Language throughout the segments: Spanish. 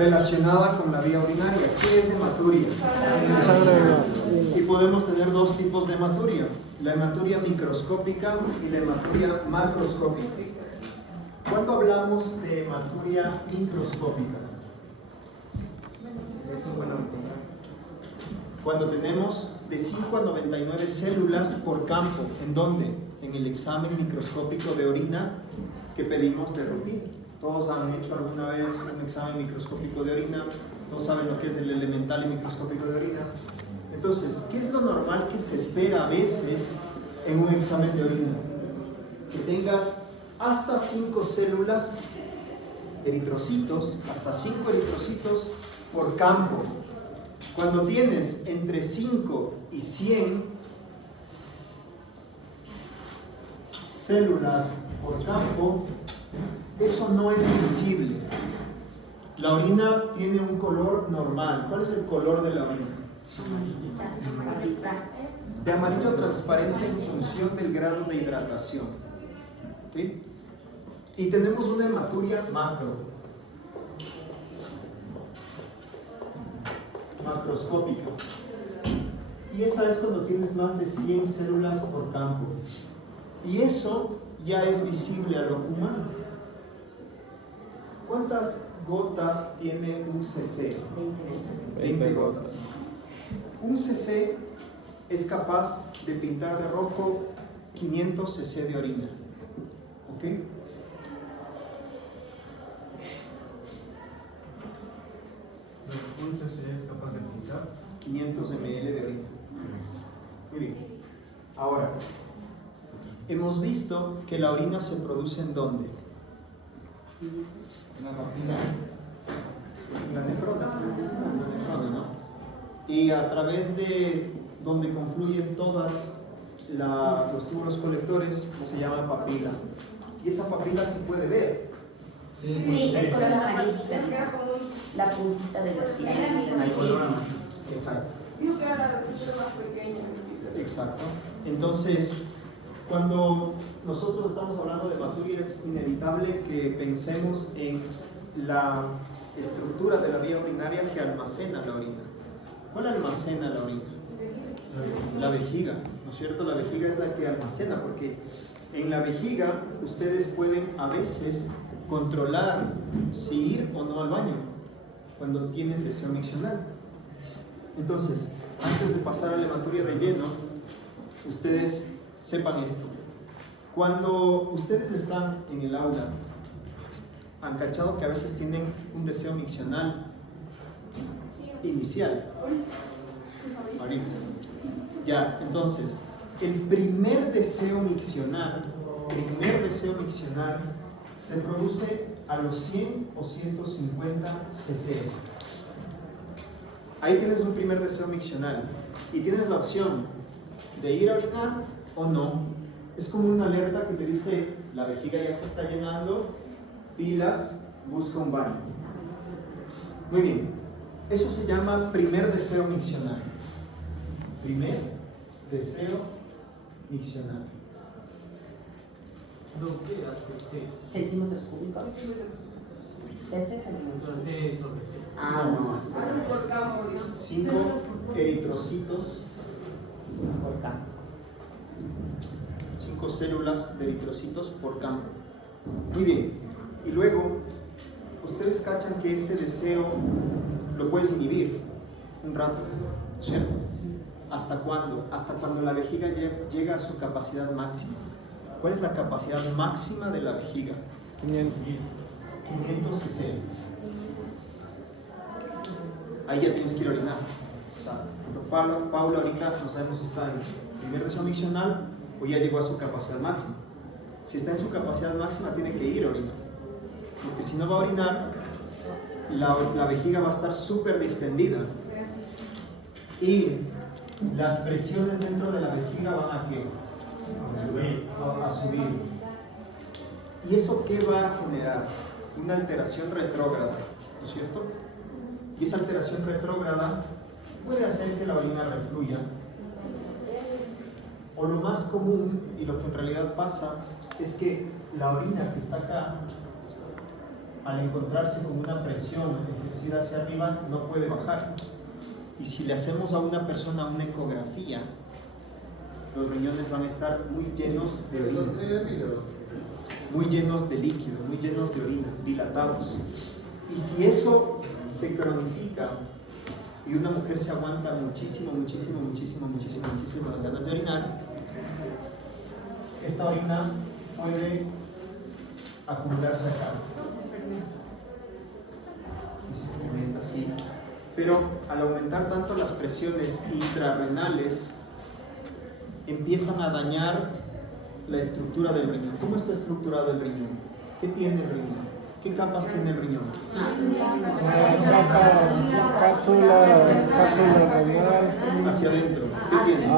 relacionada con la vía urinaria. ¿Qué es hematuria? Y podemos tener dos tipos de hematuria: la hematuria microscópica y la hematuria macroscópica. ¿Cuándo hablamos de hematuria microscópica? Cuando tenemos de 5 a 99 células por campo. ¿En dónde? En el examen microscópico de orina que pedimos de rutina. Todos han hecho alguna vez un examen microscópico de orina, todos saben lo que es el elemental y microscópico de orina. Entonces, ¿qué es lo normal que se espera a veces en un examen de orina? Que tengas hasta 5 células, eritrocitos, hasta 5 eritrocitos por campo. Cuando tienes entre 5 y 100 células por campo, eso no es visible. La orina tiene un color normal. ¿Cuál es el color de la orina? De amarillo transparente en función del grado de hidratación. ¿Sí? Y tenemos una hematuria macroscópica. Y esa es cuando tienes más de 100 células por campo. Y eso ya es visible al ojo humano. ¿Cuántas gotas tiene un cc? 20 gotas. Un cc es capaz de pintar de rojo 500 cc de orina. ¿Ok? ¿Un cc es capaz de pintar? 500 ml de orina. Muy bien. Ahora, hemos visto que la orina se produce ¿en dónde? La papila. La nefrona, ¿no? Y a través de donde confluyen todas los túbulos colectores, se llama papila. Y esa papila se puede ver. Sí, es color amarillita. La puntita de las pirámides. Exacto. Dijo que era la más pequeña. Exacto. Entonces, cuando nosotros estamos hablando de hematuria, es inevitable que pensemos en la estructura de la vía urinaria que almacena la orina. ¿Cuál almacena la orina? La vejiga, ¿no es cierto? La vejiga es la que almacena, porque en la vejiga ustedes pueden a veces controlar si ir o no al baño cuando tienen deseo miccional. Entonces, antes de pasar a la hematuria de lleno, ustedes sepan esto. Cuando ustedes están en el aula, han cachado que a veces tienen un deseo miccional inicial. Ahorita. Ya, entonces, el primer deseo miccional se produce a los 100 o 150 cc. Ahí tienes un primer deseo miccional y tienes la opción de ir a orinar o no. Es como una alerta que te dice: la vejiga ya se está llenando, pilas, busca un baño. Muy bien, eso se llama primer deseo miccional. Primer deseo miccional. ¿Qué hace C? Centímetros cúbicos. ¿Cc centímetros? C sobre C. Ah, no. Por campo, ¿no? 5 eritrocitos por campo. 5 células de eritrocitos por campo. Muy bien. Y luego, ustedes cachan que ese deseo lo puedes inhibir un rato, ¿cierto? ¿Hasta cuándo? Hasta cuando la vejiga llega a su capacidad máxima. ¿Cuál es la capacidad máxima de la vejiga? 500 cc. Ahí ya tienes que ir a orinar. O sea, Paula ahorita no sabemos si está en primer deseo miccional o ya llegó a su capacidad máxima. Si está en su capacidad máxima, tiene que ir a orinar. Porque si no va a orinar, la vejiga va a estar súper distendida. Y las presiones dentro de la vejiga van a ¿qué? A subir. ¿Y eso qué va a generar? Una alteración retrógrada, ¿no es cierto? Y esa alteración retrógrada puede hacer que la orina refluya. O lo más común, y lo que en realidad pasa, es que la orina que está acá, al encontrarse con una presión ejercida hacia arriba no puede bajar. Y si le hacemos a una persona una ecografía, los riñones van a estar muy llenos de orina, muy llenos de líquido, muy llenos de orina, dilatados. Y si eso se cronifica y una mujer se aguanta muchísimo las ganas de orinar, esta orina puede acumularse acá. Y se fermenta así. Pero al aumentar tanto las presiones intrarrenales, empiezan a dañar la estructura del riñón. ¿Cómo está estructurado el riñón? ¿Qué tiene el riñón? ¿Qué capas tiene el riñón? Cápsula renal. Hacia adentro. ¿Qué tiene?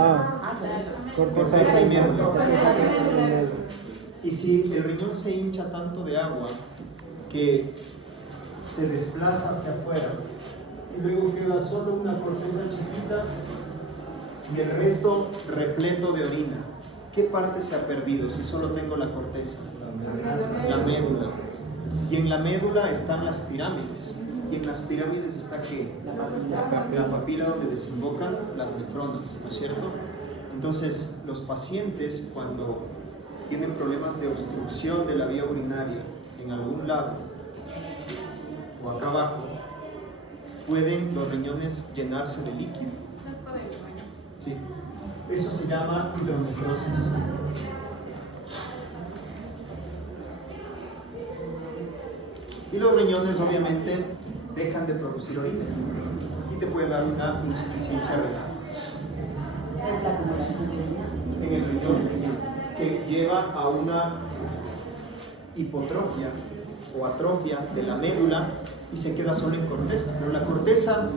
Corteza y médula. Y si el riñón se hincha tanto de agua que se desplaza hacia afuera y luego queda solo una corteza chiquita y el resto repleto de orina, ¿qué parte se ha perdido si solo tengo la corteza? La médula. Y en la médula están las pirámides. Y en las pirámides está ¿qué? La papila donde desembocan las nefronas, ¿no es cierto? Entonces, los pacientes cuando tienen problemas de obstrucción de la vía urinaria en algún lado o acá abajo, pueden los riñones llenarse de líquido. Sí. Eso se llama hidronefrosis. Y los riñones obviamente dejan de producir orina y te puede dar una insuficiencia renal. Es la acumulación de orina. En el riñón, que lleva a una hipotrofia o atrofia de la médula y se queda solo en corteza. Pero la corteza,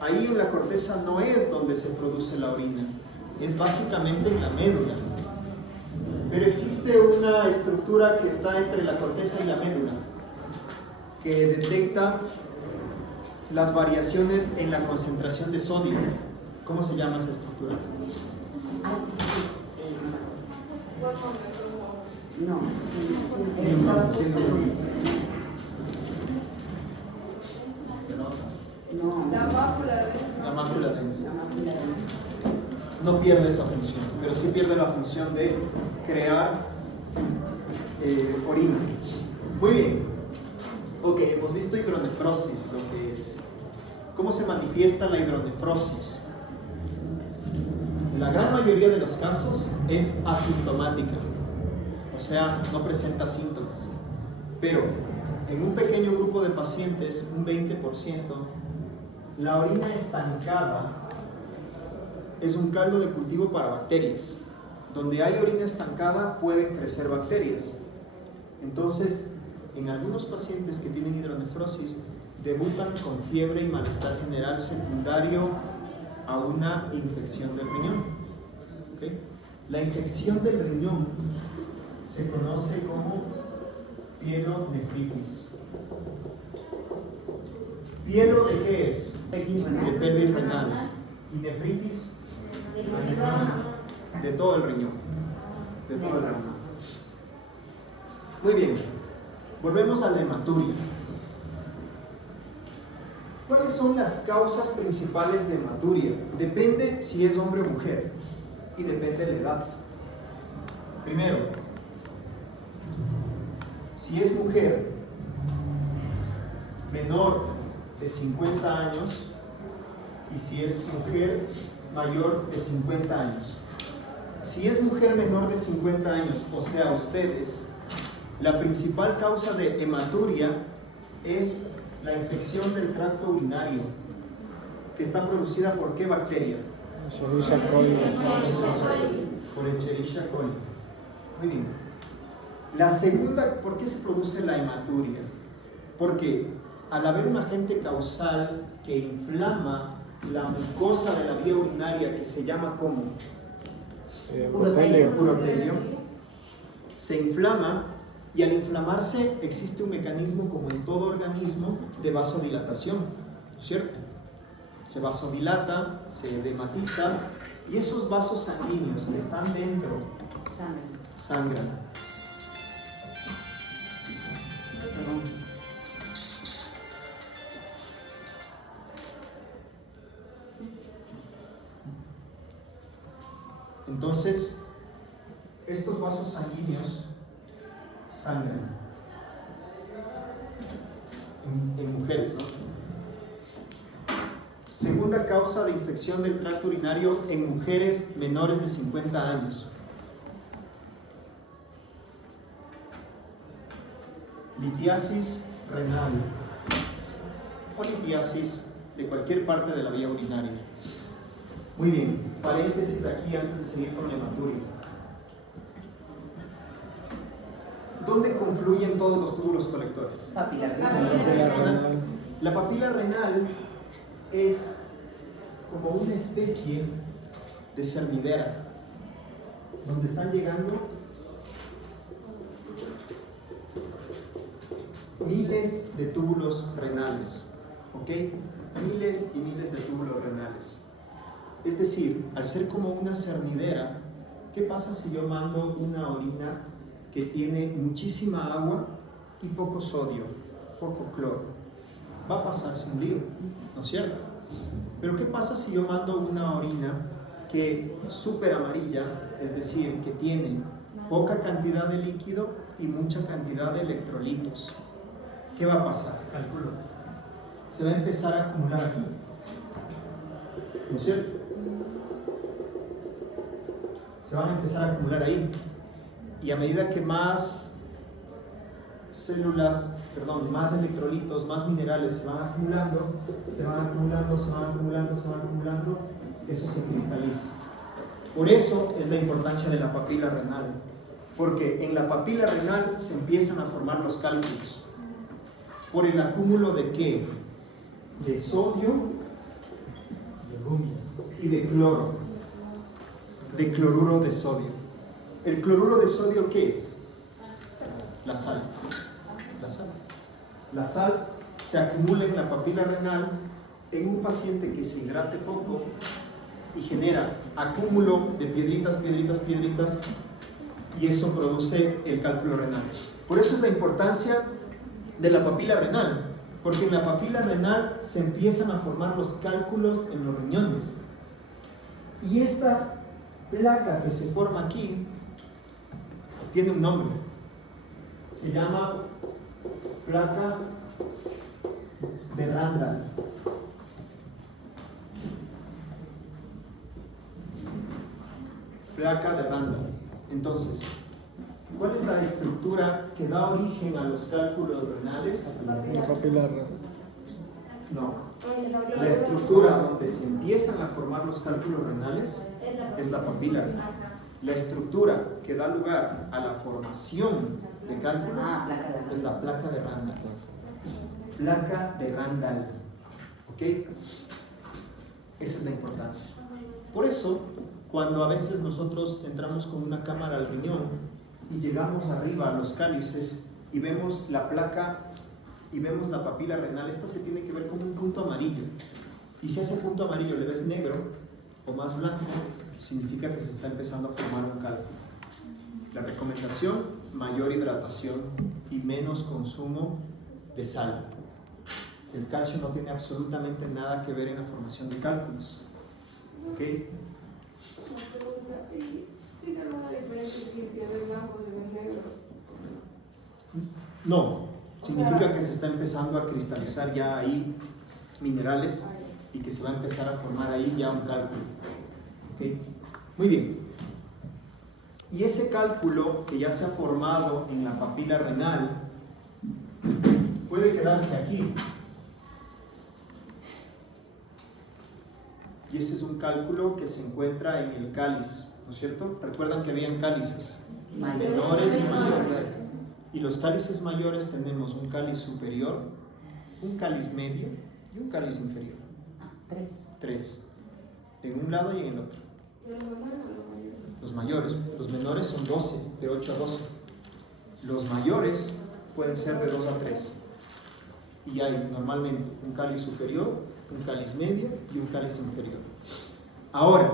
ahí en la corteza no es donde se produce la orina, es básicamente en la médula. Pero existe una estructura que está entre la corteza y la médula, que detecta las variaciones en la concentración de sodio. ¿Cómo se llama esa estructura? No, estaba justo en La mácula densa. La mácula densa. la mácula densa. No pierde esa función, pero sí pierde la función de crear orina. Muy bien. Ok, hemos visto hidronefrosis, lo que es. ¿Cómo se manifiesta la hidronefrosis? En la gran mayoría de los casos es asintomática, o sea, no presenta síntomas. Pero en un pequeño grupo de pacientes, un 20%, la orina estancada es un caldo de cultivo para bacterias. Donde hay orina estancada pueden crecer bacterias. Entonces, en algunos pacientes que tienen hidronefrosis, debutan con fiebre y malestar general secundario a una infección del riñón. ¿Okay? La infección del riñón se conoce como pielonefritis. ¿Pielo de qué es? De pelvis renal. ¿Y nefritis? De todo el riñón. De todo el riñón. Muy bien. Volvemos a la hematuria. ¿Cuáles son las causas principales de hematuria? Depende si es hombre o mujer y depende de la edad. Primero, si es mujer menor de 50 años y si es mujer mayor de 50 años. Si es mujer menor de 50 años, o sea, ustedes, la principal causa de hematuria es la infección del tracto urinario, que está producida por ¿qué bacteria? Escherichia coli. Por Escherichia coli. Muy bien. La segunda, ¿por qué se produce la hematuria? Porque al haber un agente causal que inflama la mucosa de la vía urinaria, que se llama ¿cómo? Urotelio, se inflama. Y al inflamarse existe un mecanismo, como en todo organismo, de vasodilatación, ¿no es cierto? Se vasodilata, se dematiza y esos vasos sanguíneos que están dentro sangran. Perdón. Entonces, estos vasos sanguíneos sangran en mujeres, ¿no? Segunda causa de infección del tracto urinario en mujeres menores de 50 años. Litiasis renal o litiasis de cualquier parte de la vía urinaria. Muy bien, paréntesis aquí antes de seguir con la hematuria. ¿Dónde confluyen todos los túbulos colectores? Papila La renal. papila renal. La papila renal es como una especie de cernidera donde están llegando miles de túbulos renales, ¿ok? Miles y miles de túbulos renales. Es decir, al ser como una cernidera, ¿qué pasa si yo mando una orina que tiene muchísima agua y poco sodio, poco cloro? Va a pasarse un lío, ¿no es cierto? Pero ¿qué pasa si yo mando una orina que es súper amarilla, es decir, que tiene poca cantidad de líquido y mucha cantidad de electrolitos? ¿Qué va a pasar? Calculo. Se va a empezar a acumular aquí, ¿no es cierto? Se van a empezar a acumular ahí. Y a medida que más células, perdón, más electrolitos, más minerales se van acumulando, eso se cristaliza. Por eso es la importancia de la papila renal, porque en la papila renal se empiezan a formar los cálculos. ¿Por el acúmulo de qué? De sodio y de cloro, de cloruro de sodio. ¿El cloruro de sodio qué es? La sal. La sal. La sal se acumula en la papila renal en un paciente que se hidrate poco y genera acúmulo de piedritas, y eso produce el cálculo renal. Por eso es la importancia de la papila renal, porque en la papila renal se empiezan a formar los cálculos en los riñones. Y esta placa que se forma aquí tiene un nombre. Se llama placa de Randall. Placa de Randall. Entonces, ¿cuál es la estructura que da origen a los cálculos renales? La papila renal. No. La estructura donde se empiezan a formar los cálculos renales es la papila renal. La estructura que da lugar a la formación de cálculos es la placa de Randall. Placa de Randall. ¿Ok? Esa es la importancia. Por eso, cuando a veces nosotros entramos con una cámara al riñón y llegamos arriba a los cálices y vemos la placa y vemos la papila renal, esta se tiene que ver como un punto amarillo. Y si a ese punto amarillo le ves negro o más blanco, significa que se está empezando a formar un cálculo. La recomendación: mayor hidratación y menos consumo de sal. El calcio no tiene absolutamente nada que ver en la formación de cálculos. ¿Ok? Una pregunta, ¿tiene alguna diferencia si se ve blanco o se ve negro? No, significa que se está empezando a cristalizar ya ahí minerales y que se va a empezar a formar ahí ya un cálculo. ¿Ok? Muy bien. Y ese cálculo que ya se ha formado en la papila renal puede quedarse aquí. Y ese es un cálculo que se encuentra en el cáliz, ¿no es cierto? Recuerdan que habían cálices menores y mayores. Y los cálices mayores tenemos un cáliz superior, un cáliz medio y un cáliz inferior. Tres. En un lado y en el otro. Los mayores. Los menores son 12, de 8 a 12. Los mayores pueden ser de 2 a 3. Y hay normalmente un cáliz superior, un cáliz medio y un cáliz inferior. Ahora,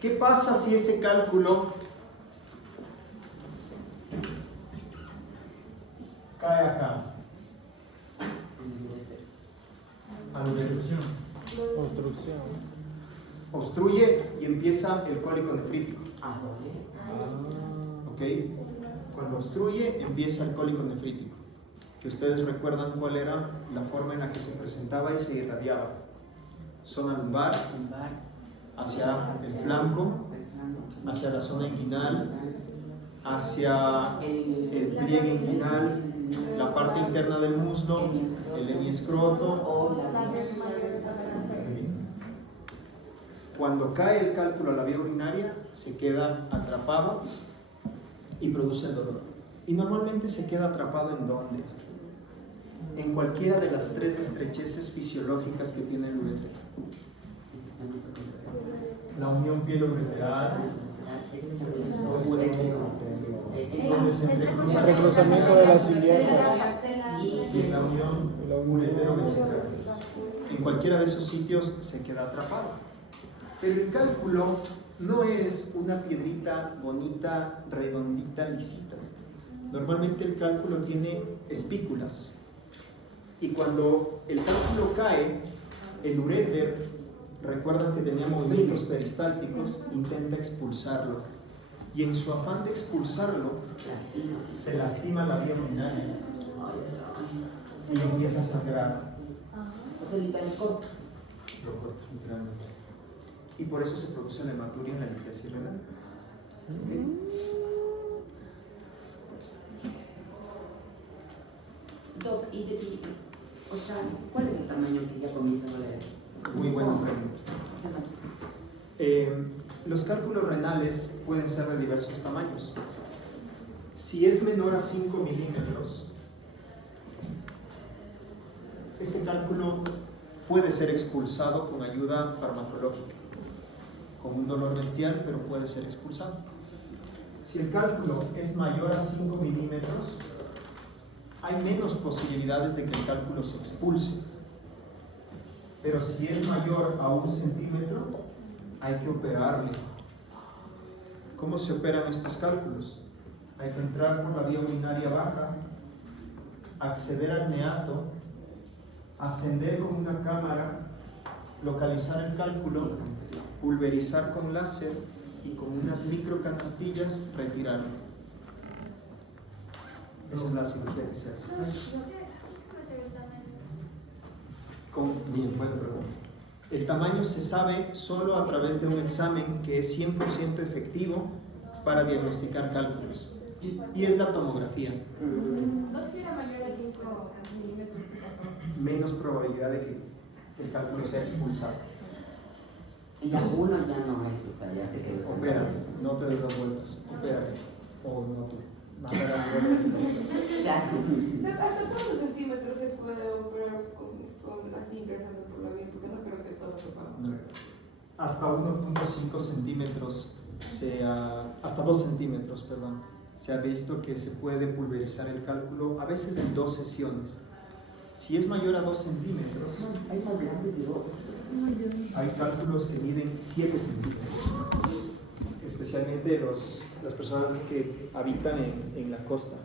¿qué pasa si ese cálculo cae acá? Construcción. Construcción. obstruye y empieza el cólico nefrítico. Ah, ¿Ok? Cuando obstruye, empieza el cólico nefrítico. Que ustedes recuerdan cuál era la forma en la que se presentaba y se irradiaba. Zona lumbar, hacia el flanco, hacia la zona inguinal, hacia el pliegue inguinal, la parte interna del muslo, el hemiescroto. Cuando cae el cálculo a la vía urinaria, se queda atrapado y produce el dolor. Y normalmente se queda atrapado ¿en dónde? En cualquiera de las 3 estrecheces fisiológicas que tiene el uréter. La unión pielo-ureteral, El recluzamiento de las ilíacas. y la unión uretero-vesical. En cualquiera de esos sitios se queda atrapado. Pero el cálculo no es una piedrita bonita, redondita, lisita. Normalmente el cálculo tiene espículas. Y cuando el cálculo cae, el uréter, recuerdan que tenía movimientos peristálticos, intenta expulsarlo. Y en su afán de expulsarlo, se lastima la vía urinaria y empieza a sangrar. O sea, literalmente corta. Lo corta, literalmente. Y por eso se produce la hematuria en la litesis renal. ¿Okay? Doc, o sea, ¿cuál es el tamaño que ya comienza a doler? Muy buena pregunta. Los cálculos renales pueden ser de diversos tamaños. Si es menor a 5 milímetros, ese cálculo puede ser expulsado con ayuda farmacológica, con un dolor bestial, pero puede ser expulsado. Si el cálculo es mayor a 5 milímetros, hay menos posibilidades de que el cálculo se expulse. Pero si es mayor a 1 centímetro, hay que operarle. ¿Cómo se operan estos cálculos? Hay que entrar por la vía urinaria baja, acceder al meato, ascender con una cámara, localizar el cálculo, pulverizar con láser y con unas microcanastillas retirarlo. Esa es la cirugía que se hace. Bien, buena pregunta. El tamaño se sabe solo a través de un examen que es 100% efectivo para diagnosticar cálculos. Y es la tomografía. ¿No si era mayor a 5 milímetros? Menos probabilidad de que el cálculo sea expulsado. Y ya uno ya no es, o sea, ya se quedó. Opérate, no te des las vueltas. Opérate. O no tú. Ya. ¿Hasta cuántos centímetros se puede operar con así ingresando por la vía? Porque no creo que todo se pueda. Hasta 1.5 centímetros, hasta 2 centímetros, perdón, se ha visto que se puede pulverizar el cálculo, a veces en 2 sesiones. Si es mayor a 2 centímetros, Hay más grandes de dos. hay cálculos que miden 7 centímetros, especialmente las personas que habitan en la costa.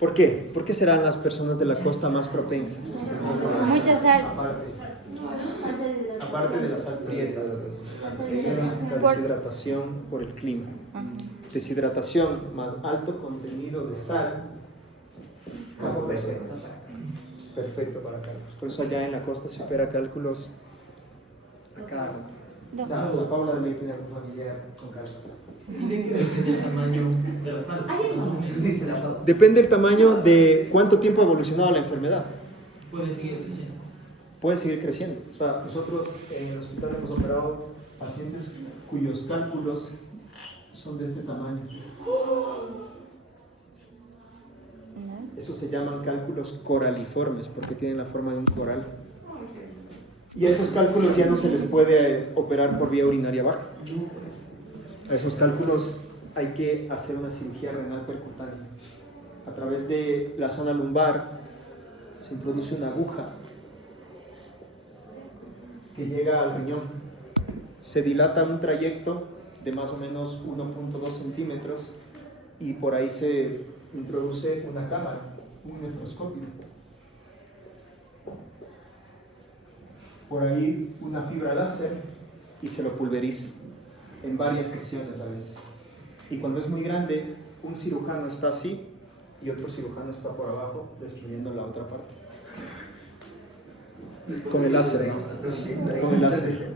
¿Por qué? ¿Por qué serán las personas de la costa más propensas? Mucha sal. Aparte de la sal prieta, la deshidratación por el clima. Deshidratación más alto contenido de sal. Perfecto. Es perfecto para cálculos. Por eso allá en la costa se opera cálculos a cada rato. O sea, la Paula de ley tiene algún familiar con cálculos. ¿Y de qué depende el tamaño de la sal? Depende del tamaño de cuánto tiempo ha evolucionado la enfermedad. Puede seguir diciendo. Puede seguir creciendo. O sea, nosotros en el hospital hemos operado pacientes cuyos cálculos son de este tamaño. Eso se llaman cálculos coraliformes porque tienen la forma de un coral. Y a esos cálculos ya no se les puede operar por vía urinaria baja. A esos cálculos hay que hacer una cirugía renal percutánea. A través de la zona lumbar se introduce una aguja que llega al riñón. Se dilata un trayecto de más o menos 1.2 centímetros y por ahí se introduce una cámara, un nefroscopio. Por ahí una fibra láser y se lo pulveriza en varias sesiones a veces. Y cuando es muy grande, un cirujano está así y otro cirujano está por abajo destruyendo la otra parte. Con el láser, ¿no? Con el láser.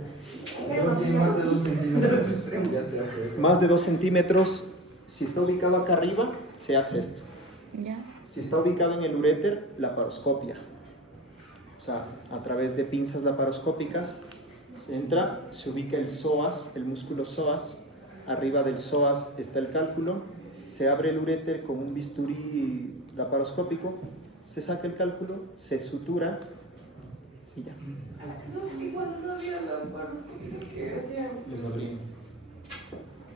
Más de 2 centímetros ya se hace eso. Más de 2 centímetros, si está ubicado acá arriba, se hace esto. Ya. Si está ubicado en el uréter, laparoscopia. O sea, a través de pinzas laparoscópicas, se entra, se ubica el psoas, el músculo psoas. Arriba del psoas está el cálculo. Se abre el uréter con un bisturí laparoscópico. Se saca el cálculo, se sutura y ya. Eso igual no había la parte que hacían. Les abrimos.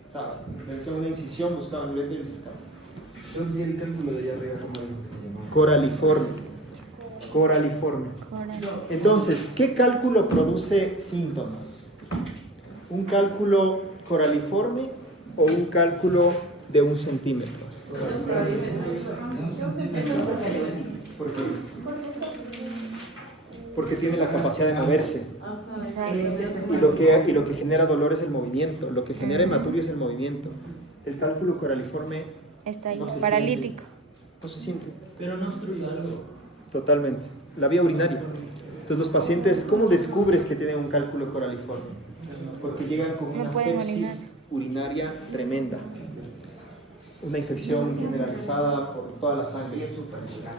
O sea, hacían una incisión, buscaban el uréter y lo sacaban. Yo vi el cálculo de allá arriba, ¿cómo es lo que se llama? Coraliforme. Coraliforme. Entonces, ¿qué cálculo produce síntomas? ¿Un cálculo coraliforme o un cálculo de 1 centímetro? ¿Por qué? Porque tiene la capacidad de moverse. Y lo que genera dolor es el movimiento. Lo que genera hematuria es el movimiento. El cálculo coraliforme Está ahí, no se paralítico. siente. No se siente. Pero no obstruye algo. Totalmente. La vía urinaria. Entonces los pacientes, ¿cómo descubres que tienen un cálculo coraliforme? Porque llegan con No una pueden sepsis urinaria tremenda. Una infección generalizada por toda la sangre.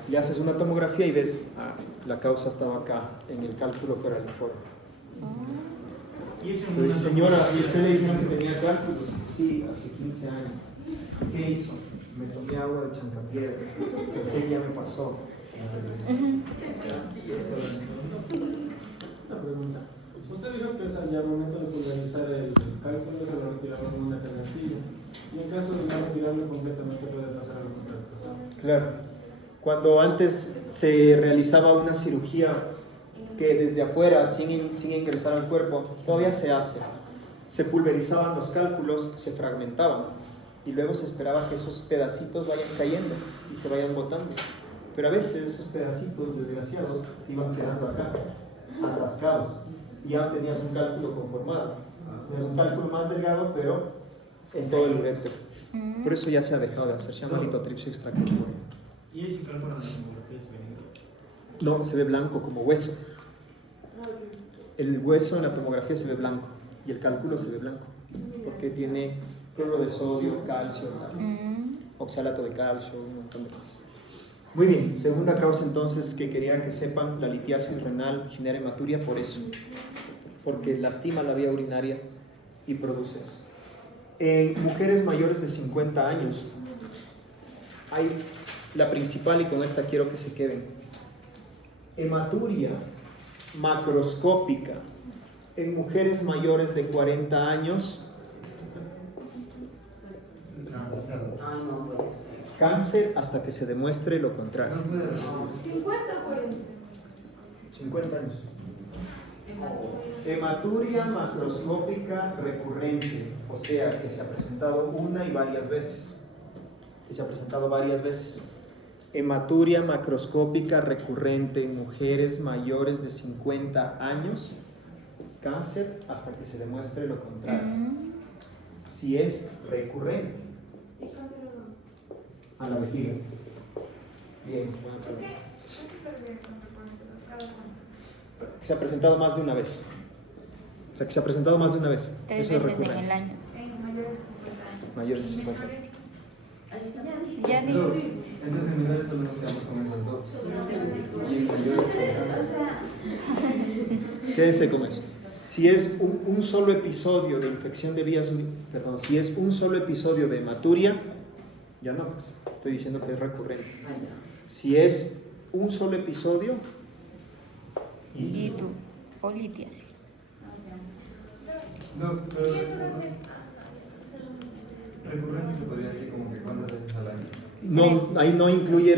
Le haces una tomografía y ves, la causa estaba acá, en el cálculo coraliforme. Y eso Le dice, señora, ¿y usted le dijeron que tenía cálculos? Sí, hace 15 años. ¿Qué hizo? Me tomé agua de Chancapiedra. Pensé que ya me pasó. Una pregunta. Usted dijo que ya al momento de pulverizar el cálculo se lo retiraba con una canastilla. Y en caso de no retirarlo completamente puede pasar algo contrapesado. Claro. Cuando antes se realizaba una cirugía que desde afuera, sin ingresar al cuerpo, todavía se hace. Se pulverizaban los cálculos, se fragmentaban y luego se esperaba que esos pedacitos vayan cayendo y se vayan botando. Pero a veces esos pedacitos desgraciados se iban quedando acá, atascados, y ya tenías un cálculo conformado. Tenías un cálculo más delgado, pero en todo el uréter. Por eso ya se ha dejado de hacer, se llama litotripsia extracorpórea. Y ese cálculo en la tomografía se ve negro. No, se ve blanco como hueso. El hueso en la tomografía se ve blanco y el cálculo se ve blanco porque tiene cloruro de sodio, calcio, oxalato de calcio, un montón de cosas. Muy bien, segunda causa entonces que quería que sepan, la litiasis renal genera hematuria por eso, porque lastima la vía urinaria y produce eso. En mujeres mayores de 50 años hay la principal, y con esta quiero que se queden, hematuria macroscópica en mujeres mayores de 40 años, cáncer hasta que se demuestre lo contrario. 50 o 40. 50 años. Hematuria macroscópica recurrente, o sea que se ha presentado una y varias veces. Que se ha presentado varias veces. Hematuria macroscópica recurrente en mujeres mayores de 50 años, cáncer hasta que se demuestre lo contrario. Si es recurrente. ¿Y cáncer o no? A la vejiga. Bien, buena pregunta. Que se ha presentado más de una vez. O sea, que se ha presentado más de una vez. 3 Eso es veces en el recurrente. año. Mayores de 50 años. Ya No, digo. entonces en menores solo nos quedamos con esas dos. Y en mayores Quédense con eso. Si es un solo episodio de infección de vías urinarias, si es un solo episodio de hematuria, ya no, pues, estoy diciendo que es recurrente. Si es un solo episodio, Y tú, politiasis. No, pero recurrente se podría decir como que cuántas veces al año. no, ahí no incluye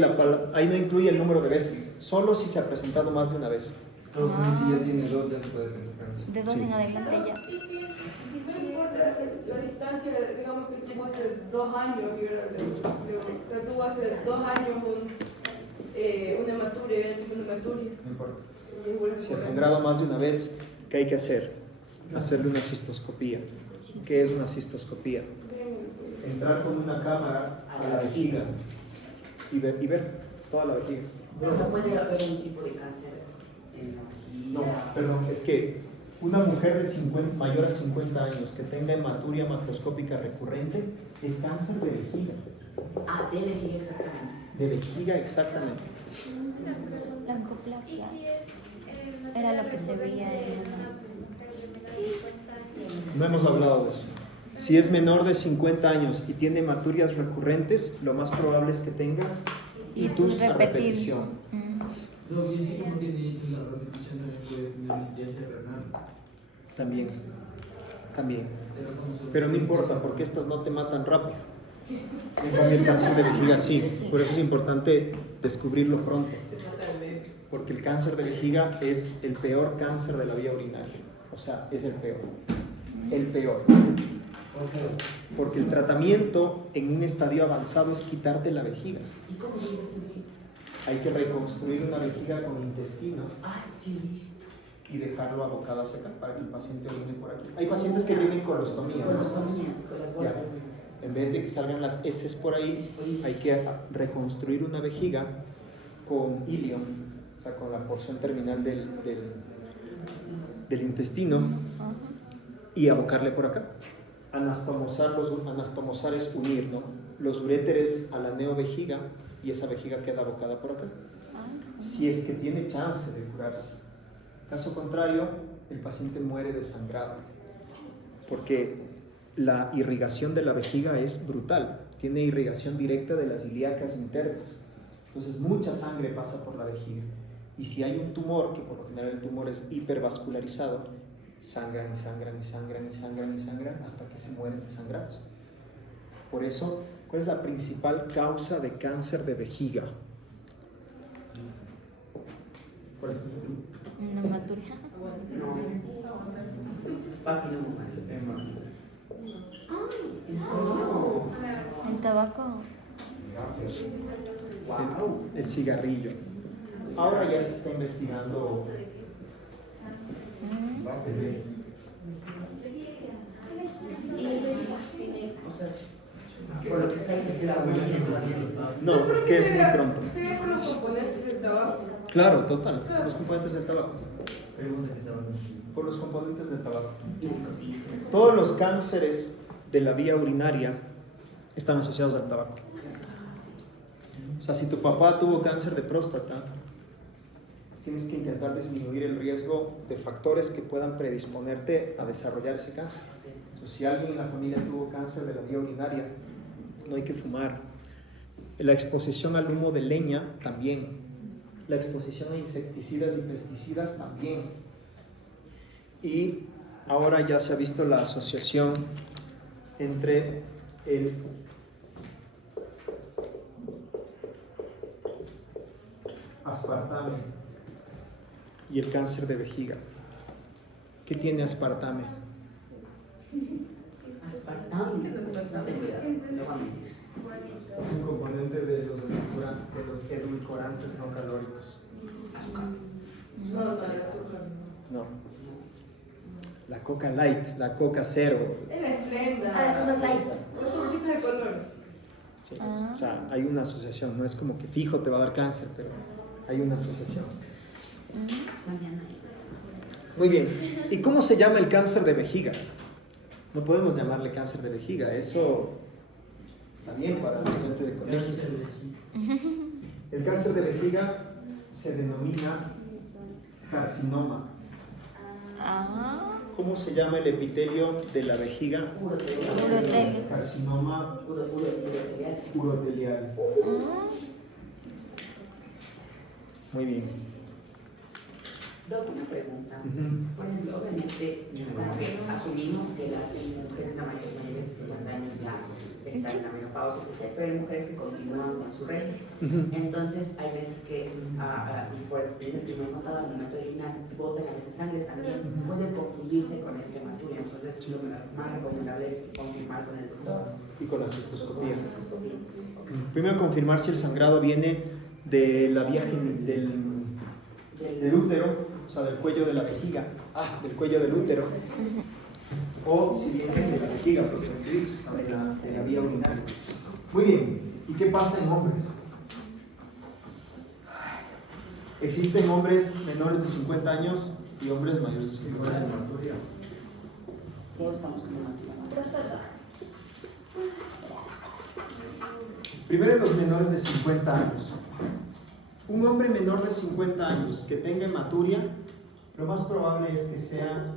el número de veces, solo si se ha presentado más de una vez. Pero si ya tiene dos, ya se puede pensar. De 2 Sí. en adelante ya. Y si no importa la distancia, digamos que tú haces 2 años, o sea, tú haces 2 años una hematuria, una hematuria. No importa. Y igual es Si ha correcto. sangrado más de una vez, ¿qué hay que hacer? hacerle una cistoscopía. ¿Qué es una cistoscopía? Entrar con una cámara a la vejiga y ver toda la vejiga. Pero no puede haber un tipo de cáncer en la vejiga. No, perdón, es que una mujer de 50, mayor a 50 años que tenga hematuria macroscópica recurrente es cáncer de vejiga. Ah, de vejiga exactamente. De vejiga exactamente. Blancoplaquia. Era lo que se veía en... No hemos hablado de eso. Si es menor de 50 años y tiene hematurias recurrentes, lo más probable es que tenga itus a repetición. No, y así como tiene la repetición también puede tener litiasis renal. También. Pero como son- Pero no importa, porque estas no te matan rápido. En cambio, el cáncer de vejiga sí. Por eso es importante descubrirlo pronto. Porque el cáncer de vejiga es el peor cáncer de la vía urinaria. O sea, es el peor. El peor. Porque el tratamiento en un estadio avanzado es quitarte la vejiga. ¿Y cómo vive ese vejiga? Hay que reconstruir una vejiga con intestino Ah, sí, listo. y dejarlo abocado hacia acá para que el paciente orine por aquí. Hay pacientes que tienen colostomía, ¿no? Colostomías, con las bolsas. En vez de que salgan las heces por ahí, hay que reconstruir una vejiga con ilion, o sea, con la porción terminal del intestino y abocarle por acá. Anastomosar es unir, ¿no? Los uréteres a la neovejiga y esa vejiga queda abocada por acá. Si es que tiene chance de curarse. Caso contrario, el paciente muere desangrado, porque la irrigación de la vejiga es brutal, tiene irrigación directa de las ilíacas internas, entonces mucha sangre pasa por la vejiga, y si hay un tumor, que por lo general el tumor es hipervascularizado, sangran y sangran y sangran y sangran y sangran hasta que se mueren desangrados. Por eso, ¿cuál es la principal causa de cáncer de vejiga? ¿Cuál es? Una hematuria. No. Papiloma. Ay, ¿en serio? El tabaco. Wow. El cigarrillo. Ahora ya se está investigando. Y tiene cosas. Por lo que está investigado, no tiene todavía. No, es que es muy pronto. Sería por los componentes del tabaco. Claro, total. Los componentes del tabaco. Pregunta que estaba. Por los componentes del tabaco. Nicotina. Todos los cánceres de la vía urinaria están asociados al tabaco. O sea, si tu papá tuvo cáncer de próstata, tienes que intentar disminuir el riesgo de factores que puedan predisponerte a desarrollar ese cáncer. Entonces, si alguien en la familia tuvo cáncer de la vía urinaria, no hay que fumar. La exposición al humo de leña también. La exposición a insecticidas y pesticidas también. Y ahora ya se ha visto la asociación entre el aspartame y el cáncer de vejiga. ¿Qué tiene aspartame? Aspartame. No tengo idea. No va a mentir. Es un componente de los edulcorantes no calóricos. Azúcar. No, no, el azúcar. No. La coca light, la coca cero. Es la esplenda. Ah, las cosas light. Los sobrecitos de colores. Sí. O sea, hay una asociación. No es como que fijo te va a dar cáncer, pero hay una asociación. Mañana. Muy bien. ¿Y cómo se llama el cáncer de vejiga? No podemos llamarle cáncer de vejiga. Eso está bien para el estudiante de colegio. El cáncer de vejiga se denomina carcinoma. ¿Cómo se llama el epitelio de la vejiga? Urotelio. Carcinoma Urotelial. urotelial. Muy bien. Doc, una pregunta. Ujú. Por ejemplo, obviamente, como que asumimos que las mujeres mayores de 50 años ya están en la menopausia, pero hay mujeres que continúan con su régimen. Entonces, hay veces que, por experiencias que me he notado al momento de orinar, botan a veces sangre también, puede confundirse con esta hematuria. Entonces, lo más recomendable es confirmar con el doctor. Y con la cistoscopía. Cistoscopía. Primero confirmar si el sangrado viene de la vía del útero o sea, del cuello de la vejiga, del cuello del útero, o si viene de la vejiga, propiamente dicho, o sea, de la vía urinaria. Muy bien, ¿y qué pasa en hombres? Existen hombres menores de 50 años y hombres mayores de 50 años. Sí, estamos como Primero en los menores de 50 años. Un hombre menor de 50 años que tenga hematuria, lo más probable es que sea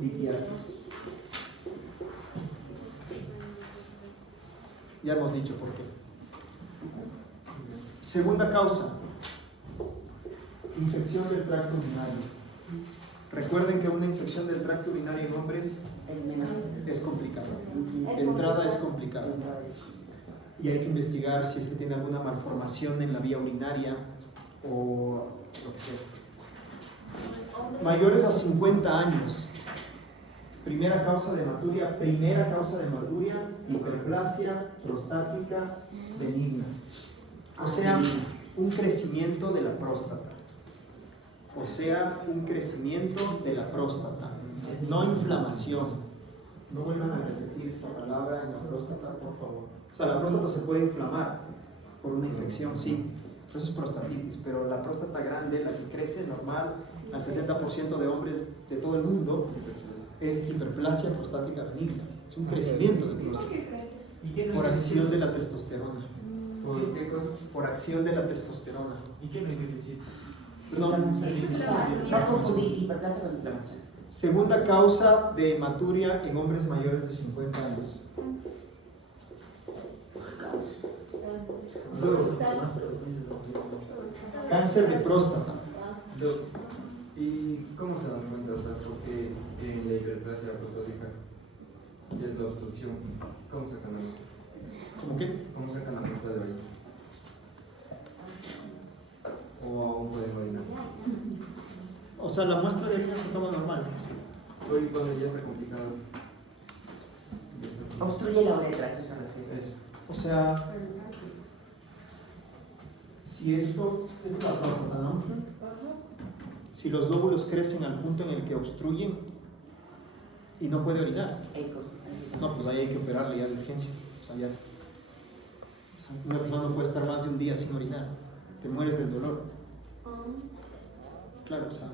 litiasis. Ya hemos dicho por qué. Segunda causa, infección del tracto urinario. Recuerden que una infección del tracto urinario en hombres es complicado. De entrada es complicado. Y hay que investigar si es que tiene alguna malformación en la vía urinaria o lo que sea. Mayores a 50 años. Primera causa de hematuria, hiperplasia prostática benigna. O sea, un crecimiento de la próstata. No inflamación. No vuelvan a repetir esta palabra en la próstata, por favor. O sea, la próstata se puede inflamar por una infección, sí. Eso es prostatitis, pero la próstata grande, la que crece normal, al 60% de hombres de todo el mundo, es hiperplasia prostática benigna. Es un crecimiento de próstata. Por acción de la testosterona. ¿Por qué cosa? Por acción de la testosterona. ¿Y qué no identifica? Perdón. No confundir hiperplasia con inflamación. Segunda causa de hematuria en hombres mayores de 50 años. Cáncer de próstata. ¿Y cómo se dan cuenta? O sea, porque en la hiperplasia prostática es la obstrucción. ¿Cómo sacan la muestra? ¿Cómo qué? ¿Cómo sacan la muestra de orina? ¿O aún pueden orinar? O sea, la muestra de orina se toma normal. Hoy cuando ya está complicado. Ya está así. Obstruye la uretra, eso se refiere. Eso. O sea, si esta es la próstata, ¿no? Si los lóbulos crecen al punto en el que obstruyen y no puede orinar, Eco. no, pues ahí hay que operarle ya de urgencia. O sea, una persona no puede estar más de un día sin orinar, te mueres del dolor. Claro, o sea,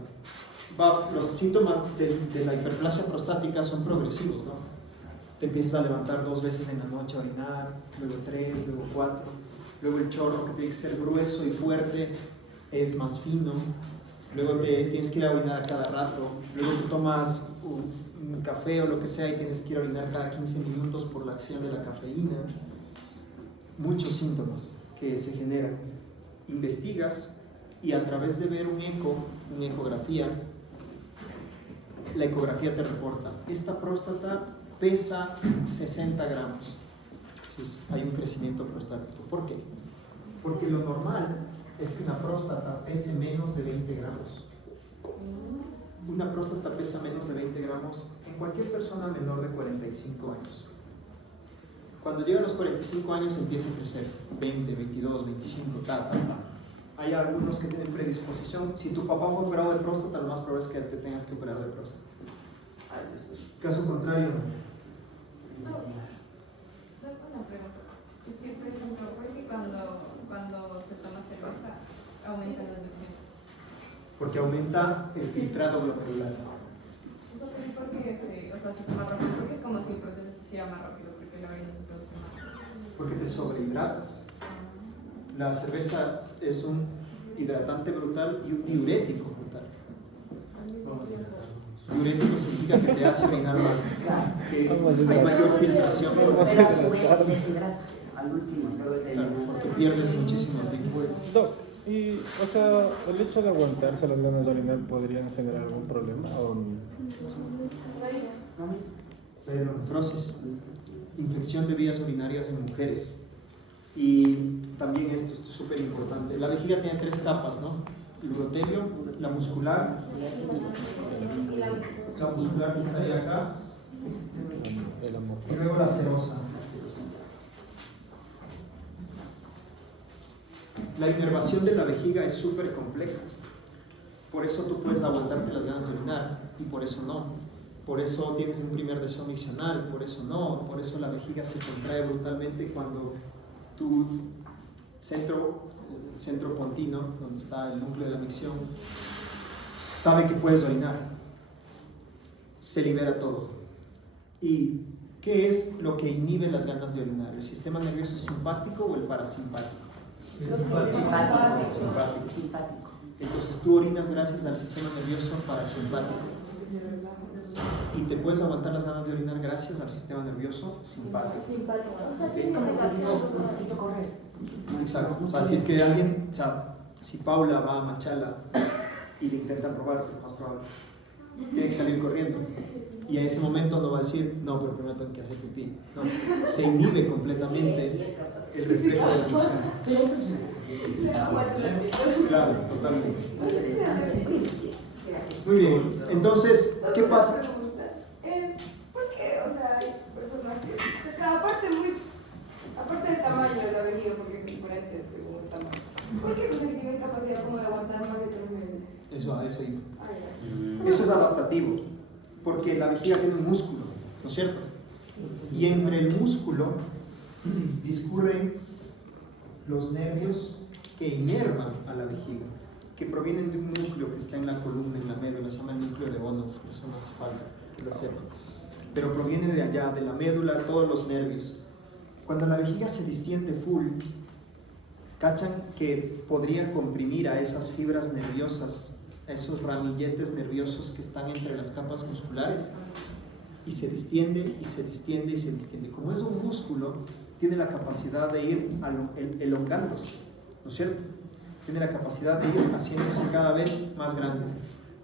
los síntomas de la hiperplasia prostática son progresivos, ¿no? Te empiezas a levantar 2 veces en la noche a orinar, luego 3, luego 4, luego el chorro que tiene que ser grueso y fuerte es más fino, luego tienes que ir a orinar a cada rato, luego tú tomas un café o lo que sea y tienes que ir a orinar cada 15 minutos por la acción de la cafeína. Muchos síntomas que se generan. Investigas y a través de ver una ecografía, la ecografía te reporta, esta próstata pesa 60 gramos. Entonces, hay un crecimiento prostático. ¿Por qué? Porque lo normal es que una próstata pese menos de 20 gramos. Una próstata pesa menos de 20 gramos en cualquier persona menor de 45 años. Cuando llega a los 45 años empieza a crecer 20, 22, 25, ta. Hay algunos que tienen predisposición. Si tu papá fue operado de próstata, lo más probable es que te tengas que operar de próstata. Caso contrario, Una pregunta. Es que, por ejemplo, ¿por qué cuando se toma cerveza aumenta la inducción? porque aumenta el filtrado glomerular. Entonces, ¿por qué se toma rápido? Porque es como si el proceso se hiciera más rápido, porque la orina se produce más rápido. Porque te sobrehidratas. La cerveza es un hidratante brutal y un diurético brutal. Diurético significa que te hace orinar más, que hay mayor filtración. Pero a su vez deshidrata al último, luego de Claro, porque pierdes muchísimos líquidos. Doc, y, o sea, el hecho de aguantarse las ganas de orinar podrían generar algún problema o no? Nefrosis, infección de vías urinarias en mujeres. Y también esto es súper importante. La vejiga tiene 3 capas, ¿no? El urotelio, la muscular que estaría acá, El amor. y luego la serosa. La inervación de la vejiga es súper compleja, Por eso tú puedes aguantarte las ganas de orinar y por eso no. Por eso tienes un primer deseo miccional, por eso no. Por eso la vejiga se contrae brutalmente cuando tu centro pontino, donde está el núcleo de la micción, sabe que puedes orinar. Se libera todo. ¿Y qué es lo que inhibe las ganas de orinar? ¿El sistema nervioso simpático o el parasimpático? Simpático. Entonces tú orinas gracias al sistema nervioso parasimpático y te puedes aguantar las ganas de orinar gracias al sistema nervioso simpático. Es como que digo, necesito correr. Exacto. O sea, si es que alguien, o sea, si Paula va a Machala y le intentan robar, es más probable, tiene que salir corriendo. Y a ese momento no va a decir, no, pero primero tengo que hacer pipí. No, se inhibe completamente el reflejo de la micción. Pero hay personas que se Claro, totalmente. interesante. Muy bien, entonces, ¿qué pasa? ¿Por qué? O sea, hay personas que, o sea, aparte del tamaño de la vejiga, porque es diferente según el tamaño. ¿Por qué? Porque tienen capacidad como de aguantar más de 3 minutos. Eso iba. Ah, ya. Eso es adaptativo, porque la vejiga tiene un músculo, ¿no es cierto? Y entre el músculo discurren los nervios que inervan a la vejiga, que provienen de un núcleo que está en la columna, en la médula, se llama el núcleo de Bono, eso no hace falta que lo sepan. Pero proviene de allá, de la médula, todos los nervios. Cuando la vejiga se distiende full, cachan que podría comprimir a esas fibras nerviosas, a esos ramilletes nerviosos que están entre las capas musculares, y se distiende, y se distiende, y se distiende. Como es un músculo, tiene la capacidad de ir elongándose, ¿no es cierto? Tiene la capacidad de ir haciéndose cada vez más grande.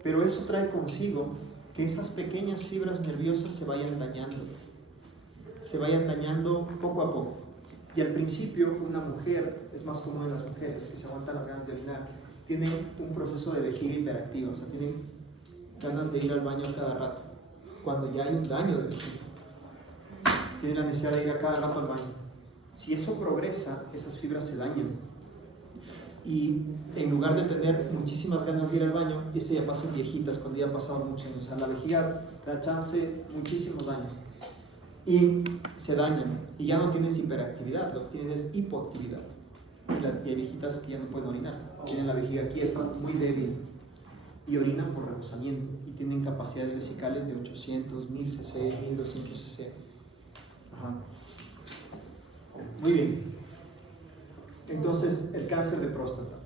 Pero eso trae consigo que esas pequeñas fibras nerviosas se vayan dañando poco a poco. Y al principio, una mujer, es más común en las mujeres que se aguantan las ganas de orinar, tienen un proceso de vejiga hiperactiva, o sea, tienen ganas de ir al baño a cada rato, cuando ya hay un daño de vejiga. Tienen la necesidad de ir a cada rato al baño. Si eso progresa, esas fibras se dañan. Y en lugar de tener muchísimas ganas de ir al baño, y esto ya pasa en viejitas, cuando ya han pasado muchos años, o sea, la vejiga da chance muchísimos años, y se dañan, y ya no tienes hiperactividad, lo que tienes es hipoactividad. Y hay viejitas que ya no pueden orinar, tienen la vejiga quieta, muy débil, y orinan por rebosamiento, y tienen capacidades vesicales de 800, 1000 cc, 1200 cc. Ajá. Muy bien. Entonces, el cáncer de próstata.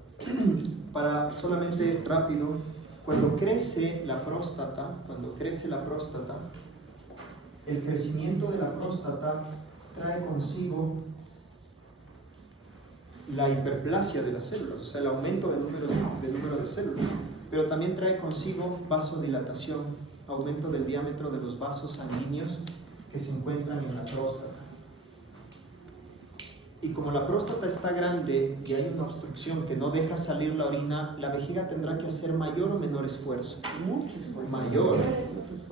Para solamente rápido, cuando crece la próstata, el crecimiento de la próstata trae consigo la hiperplasia de las células, o sea, el aumento del número de células, pero también trae consigo vasodilatación, aumento del diámetro de los vasos sanguíneos que se encuentran en la próstata. Y como la próstata está grande y hay una obstrucción que no deja salir la orina, la vejiga tendrá que hacer mayor o menor esfuerzo. Mucho esfuerzo. Mayor.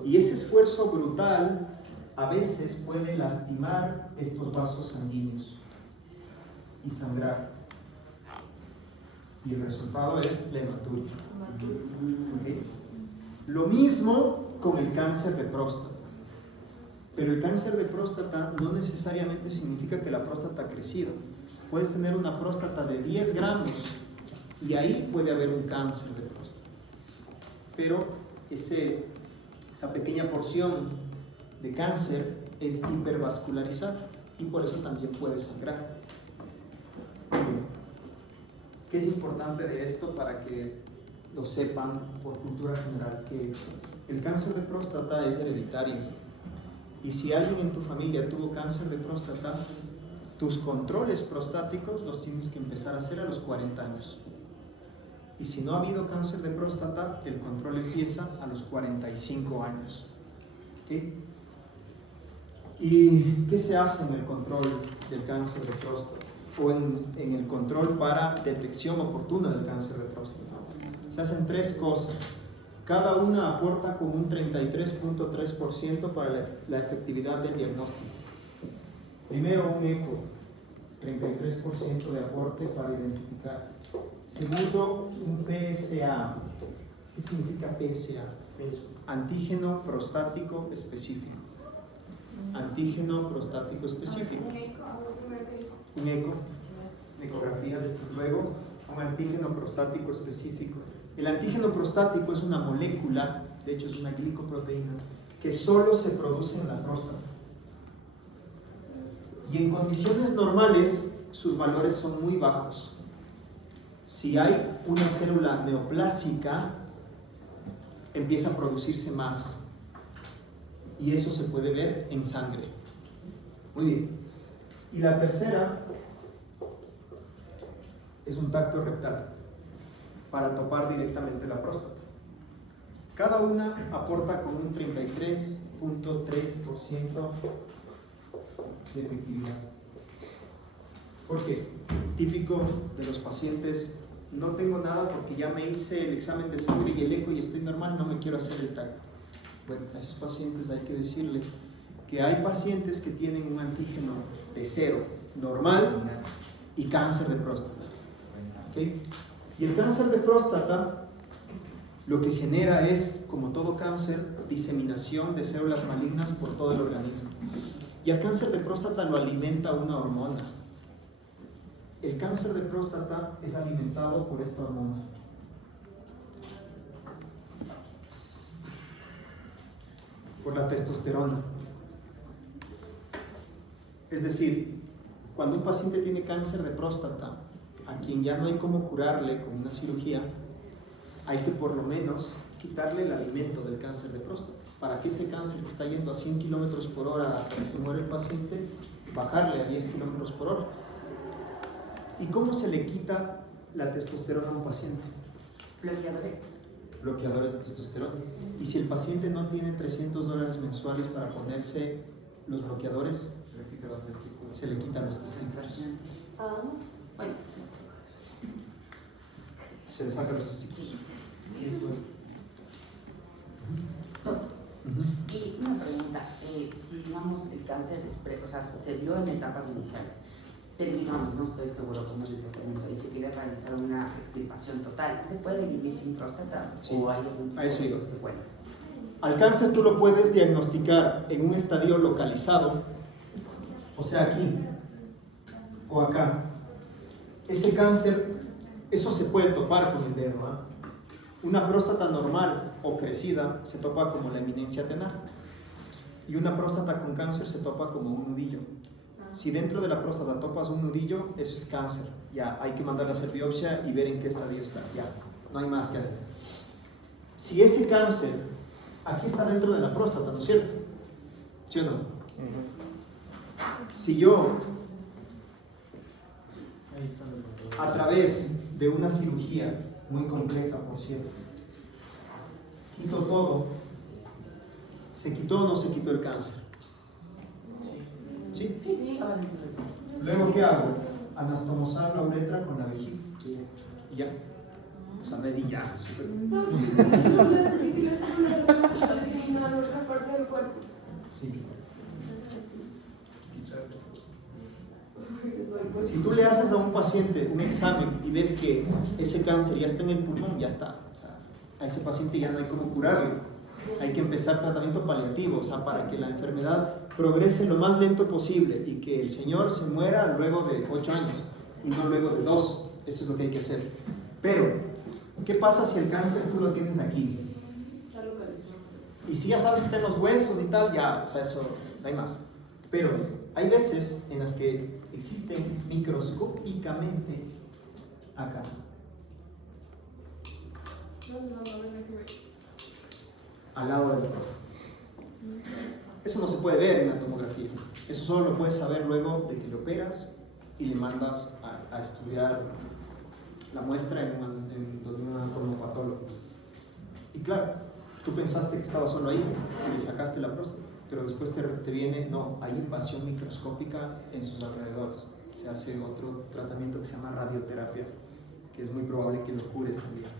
Y ese esfuerzo brutal a veces puede lastimar estos vasos sanguíneos y sangrar. Y el resultado es la hematuria. ¿Okay? Lo mismo con el cáncer de próstata. Pero el cáncer de próstata no necesariamente significa que la próstata ha crecido. Puedes tener una próstata de 10 gramos y ahí puede haber un cáncer de próstata. Pero esa pequeña porción de cáncer es hipervascularizada y por eso también puede sangrar. ¿Qué es importante de esto para que lo sepan por cultura general? Que el cáncer de próstata es hereditario. Y si alguien en tu familia tuvo cáncer de próstata, tus controles prostáticos los tienes que empezar a hacer a los 40 años. Y si no ha habido cáncer de próstata, el control empieza a los 45 años. ¿Okay? ¿Y qué se hace en el control del cáncer de próstata? O en el control para detección oportuna del cáncer de próstata. Se hacen 3 cosas. Cada una aporta con un 33.3% para la efectividad del diagnóstico. Primero, un eco, 33% de aporte para identificar. Segundo, un PSA, ¿Qué significa PSA? Antígeno prostático específico. Antígeno prostático específico. Un eco, ecografía, luego un antígeno prostático específico. El antígeno prostático es una molécula, de hecho es una glicoproteína, que solo se produce en la próstata. Y en condiciones normales sus valores son muy bajos. Si hay una célula neoplásica, empieza a producirse más. Y eso se puede ver en sangre. Muy bien. Y la tercera es un tacto rectal para topar directamente la próstata. Cada una aporta con un 33.3% de efectividad. ¿Por qué? Típico de los pacientes, no tengo nada porque ya me hice el examen de sangre y el eco y estoy normal, no me quiero hacer el tacto. Bueno, a esos pacientes hay que decirles que hay pacientes que tienen un antígeno de 0, normal, y cáncer de próstata. ¿Okay? Y el cáncer de próstata lo que genera es, como todo cáncer, diseminación de células malignas por todo el organismo. Y el cáncer de próstata lo alimenta una hormona. El cáncer de próstata es alimentado por esta hormona. Por la testosterona. Es decir, cuando un paciente tiene cáncer de próstata, a quien ya no hay cómo curarle con una cirugía, hay que por lo menos quitarle el alimento del cáncer de próstata, para que ese cáncer que está yendo a 100 kilómetros por hora hasta que se muere el paciente, bajarle a 10 kilómetros por hora. ¿Y cómo se le quita la testosterona a un paciente? Bloqueadores de testosterona. Y si el paciente no tiene $300 mensuales para ponerse los bloqueadores, se le quitan los testículos. Bueno. Se le sacan los testículos. Y una pregunta, si digamos el cáncer o sea, se vio en etapas iniciales, pero digamos, no estoy seguro cómo es el tratamiento y se quiere realizar una extirpación total, ¿se puede vivir sin próstata? Sí, ¿O hay algún tipo a eso iba. de secuela? Al cáncer tú lo puedes diagnosticar en un estadio localizado, o sea aquí o acá. Ese cáncer, eso se puede topar con el dedo, ¿eh? Una próstata normal o crecida se topa como la eminencia tenar, y una próstata con cáncer se topa como un nudillo. Si dentro de la próstata topas un nudillo, eso es cáncer. Ya hay que mandarle a hacer biopsia y ver en qué estadio está. Ya, no hay más que hacer. Si ese cáncer aquí está dentro de la próstata, ¿no es cierto? ¿Sí o no? Si yo, a través de una cirugía muy completa, por cierto, quito todo, ¿se quitó o no se quitó el cáncer? ¿Sí? Sí. Luego, ¿qué hago? Anastomosar la uretra con la vejiga. Y ya. O sea, ves y ya. Súper. No, y si les eliminan otra parte del cuerpo. Sí. Si tú le haces a un paciente un examen y ves que ese cáncer ya está en el pulmón, ya está. O sea, a ese paciente ya no hay cómo curarlo. Hay que empezar tratamiento paliativo, o sea, para que la enfermedad progrese lo más lento posible y que el señor se muera luego de 8 años y no luego de 2. Eso es lo que hay que hacer. Pero, ¿qué pasa si el cáncer tú lo tienes aquí? Está localizado. Y si ya sabes que está en los huesos y tal, ya, o sea, eso no hay más. Pero hay veces en las que existen microscópicamente acá. Al lado de la próstata. Eso no se puede ver en la tomografía. Eso solo lo puedes saber luego de que le operas y le mandas a estudiar la muestra en un anatomopatólogo. Y claro, tú pensaste que estaba solo ahí y le sacaste la próstata, pero después te viene, no, hay invasión microscópica en sus alrededores. Se hace otro tratamiento que se llama radioterapia, que es muy probable que lo cures también.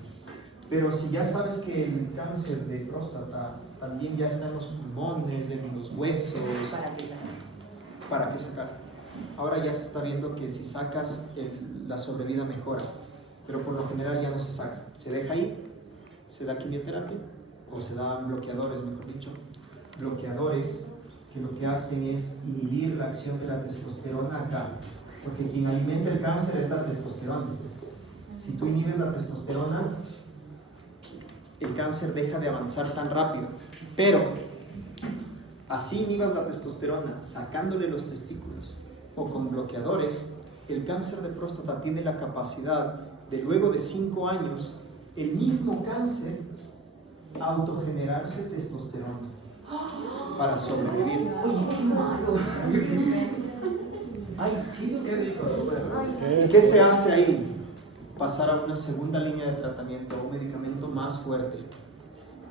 Pero si ya sabes que el cáncer de próstata también ya está en los pulmones, en los huesos, ¿para qué sacar? Ahora ya se está viendo que si sacas la sobrevida mejora, pero por lo general ya no se saca, se deja ahí se da quimioterapia o se dan bloqueadores, mejor dicho, bloqueadores que lo que hacen es inhibir la acción de la testosterona acá, porque quien alimenta el cáncer es la testosterona. Si tú inhibes la testosterona, el cáncer deja de avanzar tan rápido, pero así inhibas la testosterona sacándole los testículos o con bloqueadores, el cáncer de próstata tiene la capacidad de luego de 5 años el mismo cáncer autogenerarse testosterona para sobrevivir. Oye, qué malo. Ay, ¿qué dijo? ¿Qué se hace ahí? Pasar a una segunda línea de tratamiento, a un medicamento más fuerte.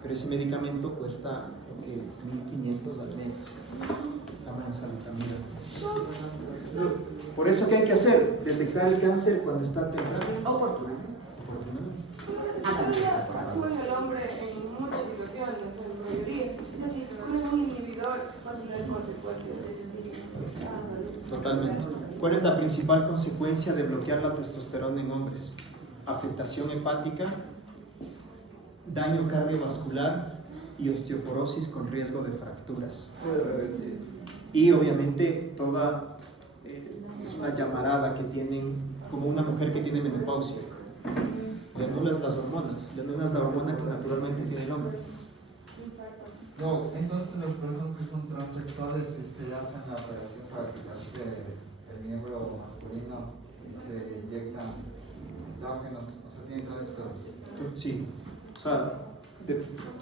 Pero ese medicamento cuesta 1.500 al mes. La mensalvitamina. Por eso, ¿qué hay que hacer? Detectar el cáncer cuando está temprano. Oportuno. Actúa en el hombre en muchas situaciones, en la mayoría. Es decir, un inhibidor va a tener consecuencias. Totalmente. ¿Cuál es la principal consecuencia de bloquear la testosterona en hombres? Afectación hepática, daño cardiovascular y osteoporosis con riesgo de fracturas. Y obviamente toda es una llamarada que tienen como una mujer que tiene menopausia. Le anulas las hormonas, le anulas la hormona que naturalmente tiene el hombre. No, entonces las personas que son transexuales se hacen la operación para quitarse el miembro masculino y se inyectan estrógenos, o sea, tienen todas estas... Sí, o sea,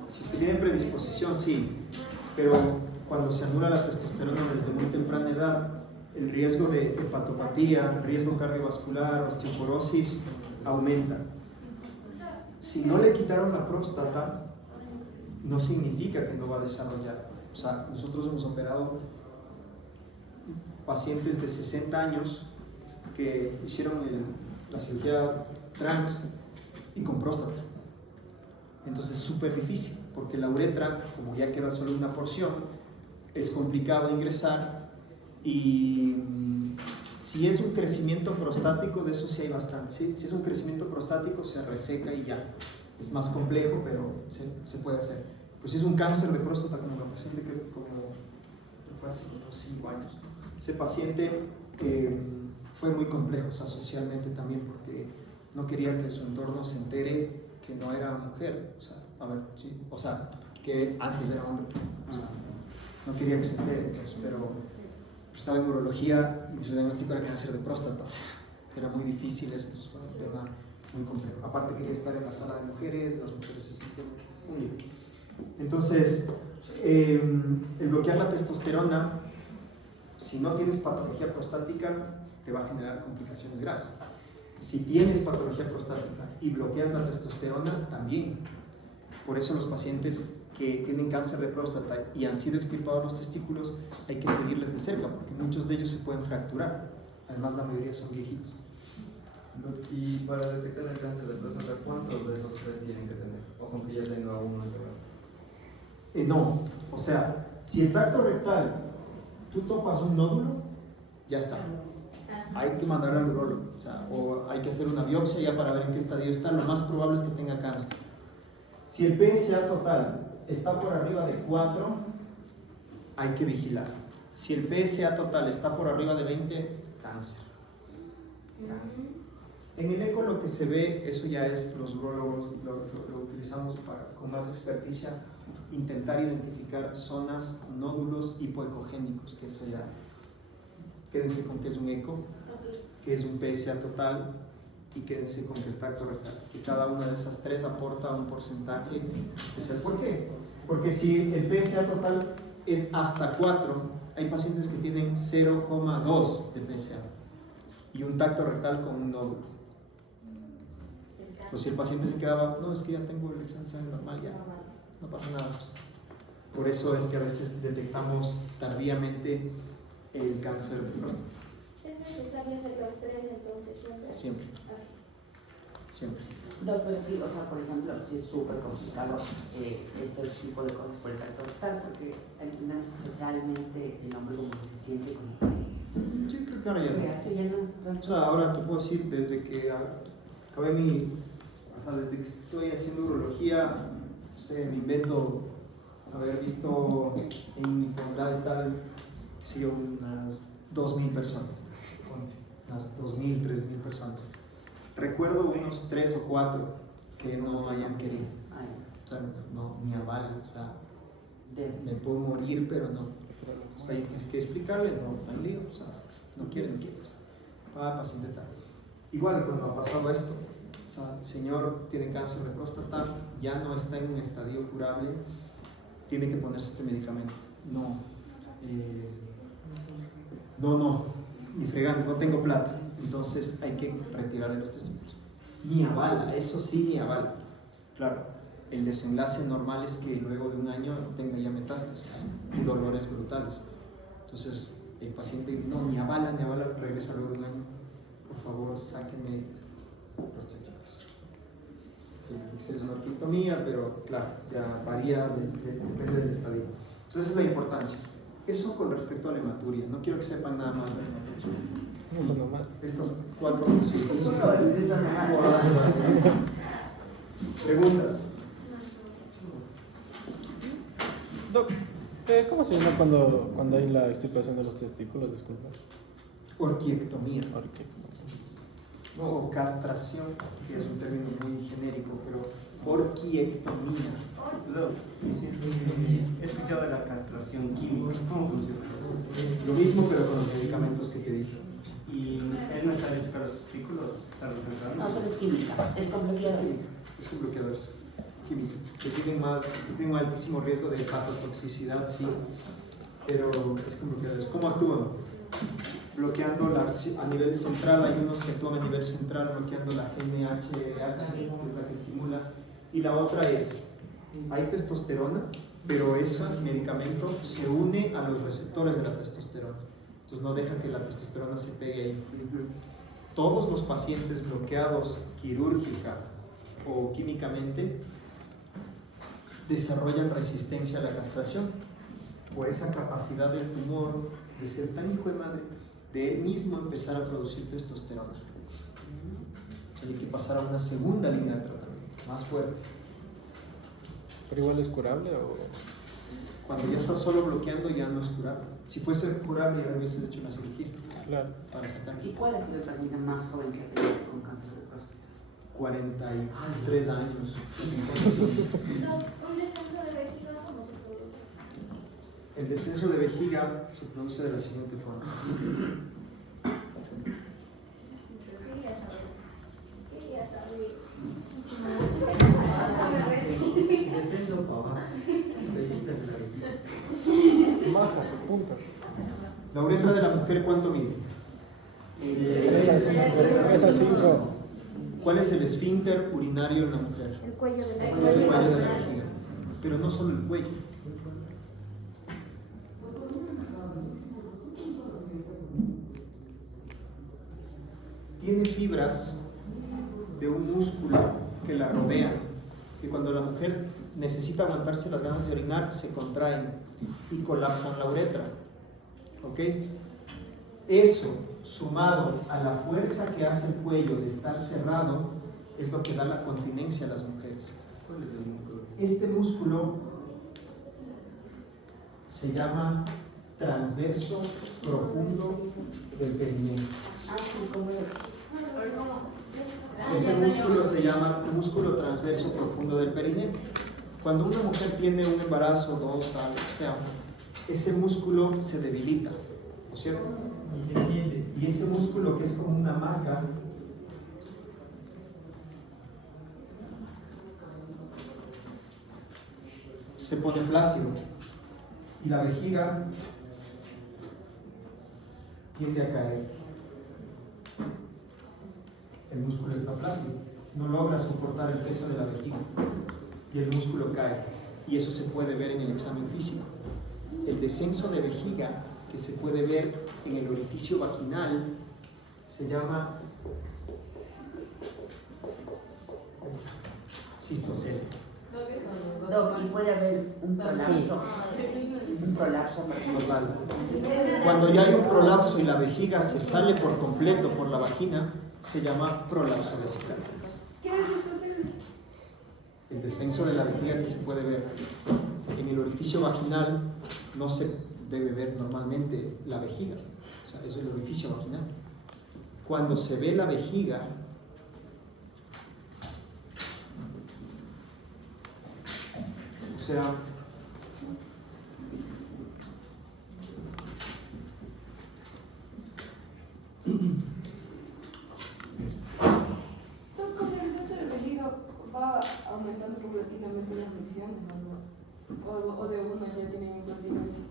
si se tiene predisposición, sí, pero cuando se anula la testosterona desde muy temprana edad, el riesgo de hepatopatía, riesgo cardiovascular, osteoporosis aumenta. Si no le quitaron la próstata, no significa que no va a desarrollar. O sea, nosotros hemos operado pacientes de 60 años que hicieron la cirugía trans y con próstata. Entonces es súper difícil, porque la uretra, como ya queda solo una porción, es complicado ingresar y si es un crecimiento prostático, de eso sí hay bastante. ¿Sí? Si es un crecimiento prostático, se reseca y ya. Es más complejo, pero se puede hacer. Pues si es un cáncer de próstata, como la paciente que fue hace unos 5 años. Ese paciente fue muy complejo, o sea, socialmente también, porque no quería que su entorno se entere que no era mujer. O sea, a ver, sí, o sea, que antes era hombre. O sea, no quería que se entere, pero estaba en urología y su diagnóstico era cáncer de próstata. O sea, era muy difícil eso, entonces fue un tema muy complejo. Aparte quería estar en la sala de mujeres, las mujeres se sentían muy bien. Entonces, el bloquear la testosterona, si no tienes patología prostática, te va a generar complicaciones graves. Si tienes patología prostática y bloqueas la testosterona, también. Por eso los pacientes que tienen cáncer de próstata y han sido extirpados los testículos, hay que seguirles de cerca, porque muchos de ellos se pueden fracturar. Además, la mayoría son viejitos. Y para detectar el cáncer de próstata, ¿cuántos de esos 3 tienen que tener? O con que ya tenga uno se basta. No, o sea, si el tracto rectal, tú topas un nódulo, ya está. Hay que mandar al urólogo, o sea, o hay que hacer una biopsia ya para ver en qué estadio está. Lo más probable es que tenga cáncer. Si el PSA total está por arriba de 4, hay que vigilar. Si el PSA total está por arriba de 20, cáncer. En el eco lo que se ve, eso ya es los urólogos, lo utilizamos con más experticia, intentar identificar zonas, nódulos hipoecogénicos, que eso ya, quédense con que es un eco, que es un PSA total, y quédense con que el tracto rectal, que cada una de esas 3 aporta un porcentaje especial. ¿Por qué? Porque si el PSA total es hasta 4, hay pacientes que tienen 0,2 de PSA y un tacto rectal con un nódulo. Entonces si el paciente se quedaba, no, es que ya tengo el examen de sangre normal, ya no pasa nada. Por eso es que a veces detectamos tardíamente el cáncer de próstata. ¿Es necesario hacer los 3 entonces siempre? Siempre. Siempre. No, pero sí, o sea, por ejemplo, sí es súper complicado este tipo de cosas por el tacto rectal, porque entendemos que socialmente el hombre como que se siente como que... Sí, creo que ahora ya no. Eso ya no. O sea, ahora te puedo decir, desde que acabé mi O sea, desde que estoy haciendo urología, no sé, me invento haber visto en mi posgrado y tal, qué sé yo, unas 2.000 personas. Unas 2.000, 3.000 personas. Recuerdo unos 3 o 4 que no hayan querido. O sea, no, ni avalan. O sea, me puedo morir, pero no. O sea, ahí tienes que explicarle, no hay lío. O sea, no quieren, o sea, paciente tal. Igual cuando ha pasado esto, o sea, el señor tiene cáncer de próstata, ya no está en un estadio curable, tiene que ponerse este medicamento. No, ni fregando, no tengo plata, entonces hay que retirarle los testículos. Ni avala, eso sí, ni avala. Claro, el desenlace normal es que luego de un año tenga ya metástasis y dolores brutales. Entonces, el paciente ni avala, regresa luego de un año. Por favor, sáquenme los testículos. Es una orquiectomía, pero claro, ya varía, depende del estadio. Entonces, esa es la importancia. Eso con respecto a la hematuria. No quiero que sepan nada más de la hematuria. Eso nomás. Estas 4 consignas. Preguntas. Doc, ¿cómo se llama cuando hay la extirpación de los testículos? Disculpa. Orquiectomía. O castración, que es un término muy genérico, pero orquiectomía. He escuchado de la castración química. ¿Cómo funciona? Lo mismo, pero con los medicamentos que te dije. ¿Y es necesario sacar los testículos? No, solo es química, es con bloqueadores. Es con bloqueadores químicos, que tienen un altísimo riesgo de hepatotoxicidad, sí, pero es con bloqueadores. ¿Cómo actúan? Bloqueando a nivel central, hay unos que actúan a nivel central bloqueando la GnRH, que es la que estimula, y la otra hay testosterona, pero ese medicamento se une a los receptores de la testosterona, entonces no deja que la testosterona se pegue ahí. Todos los pacientes bloqueados quirúrgica o químicamente desarrollan resistencia a la castración por esa capacidad del tumor de ser tan hijo de madre, de él mismo empezar a producir testosterona. Hay que pasar a una segunda línea de tratamiento, más fuerte. ¿Pero igual es curable o...? Cuando ya estás solo bloqueando ya no es curable. Si fuese curable ya hubieses hecho una cirugía. Claro. Para sacar. ¿Y cuál ha sido el paciente más joven que ha tenido con cáncer de próstata? 43 años. ¿Un descenso de vejiga cómo se produce? El descenso de vejiga se produce de la siguiente forma. Quería saber. Descenso para abajo. Vejiga de la vejiga. Baja, punta. La uretra de la mujer, ¿cuánto mide? 3 a 5. ¿Cuál es el esfínter urinario en la mujer? El cuello de la El cuello de la vejiga. Pero no solo el cuello. Tiene fibras de un músculo que la rodean, que cuando la mujer necesita aguantarse las ganas de orinar, se contraen y colapsan la uretra. ¿Ok? Eso, sumado a la fuerza que hace el cuello de estar cerrado, es lo que da la continencia a las mujeres. Este músculo se llama transverso profundo del perineo. Ese músculo se llama músculo transverso profundo del perineo. Cuando una mujer tiene un embarazo, 2, tal, o sea, ese músculo se debilita, ¿no es cierto? Y ese músculo, que es como una maca, se pone flácido y la vejiga tiende a caer. El músculo está flácido, no logra soportar el peso de la vejiga y el músculo cae, y eso se puede ver en el examen físico. El descenso de vejiga que se puede ver en el orificio vaginal se llama cistocelia. Y puede haber un prolapso. Un prolapso total. Cuando ya hay un prolapso y la vejiga se sale por completo por la vagina, se llama prolapso vesical. ¿Qué es cistocelia? el descenso de la vejiga que se puede ver. En el orificio vaginal no se debe ver normalmente la vejiga, o sea, eso es el orificio vaginal. Cuando se ve la vejiga, o sea, ¿Con el descenso de vejiga va aumentando paulatinamente la fricción o de uno ya tienen incontinencia?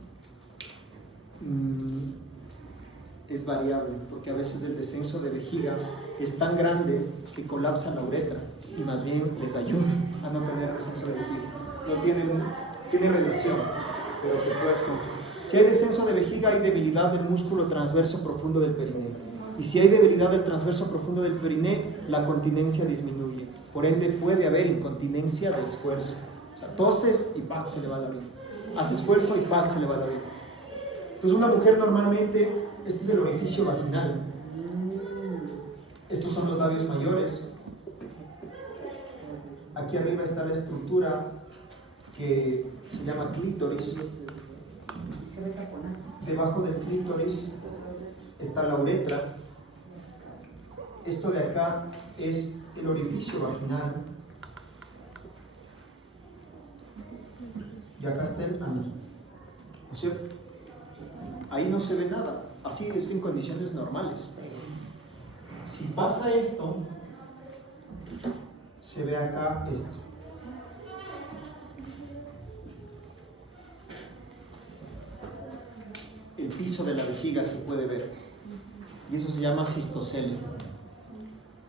es variable, porque a veces el descenso de vejiga es tan grande que colapsa la uretra y más bien les ayuda a no tener descenso de vejiga. No tiene relación, pero que puedes confundir. Si hay descenso de vejiga, hay debilidad del músculo transverso profundo del perineo. Y si hay debilidad del transverso profundo del perineo, la continencia disminuye. Por ende, puede haber incontinencia de esfuerzo. O sea, toses y ¡pac! Se le va la orina. Hace esfuerzo y ¡pac! Se le va la orina. Entonces, una mujer normalmente, este es el orificio vaginal. Estos son los labios mayores. Aquí arriba está la estructura que se llama clítoris. Debajo del clítoris está la uretra. Esto de acá es el orificio vaginal. Y acá está el ano. ¿No es cierto? Ahí no se ve nada. Así es en condiciones normales. Si pasa esto, se ve acá esto. El piso de la vejiga se puede ver. Y eso se llama cistocelia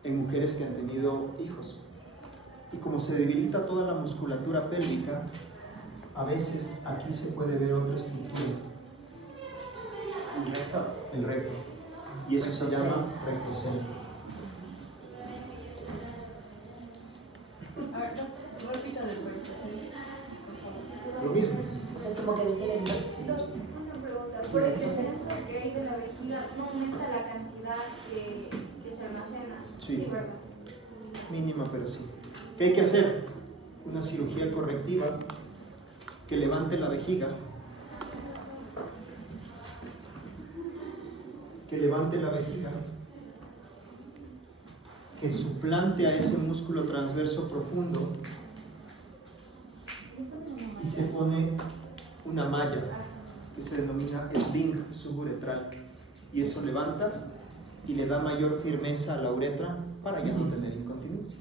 en mujeres que han tenido hijos. Y como se debilita toda la musculatura pélvica, a veces aquí se puede ver otra estructura. El recto. Y eso se llama rectocelia. A ver, repita del cuerpo. Lo mismo. O sea, es como que decir el Una pregunta. Por el descenso que hay de la vejiga, ¿no aumenta la cantidad que se almacena? Sí. ¿Verdad? Mínima, pero sí. ¿Qué hay que hacer? Una cirugía correctiva que levante la vejiga, que suplante a ese músculo transverso profundo y se pone una malla que se denomina sling suburetral, y eso levanta y le da mayor firmeza a la uretra para ya no tener incontinencia.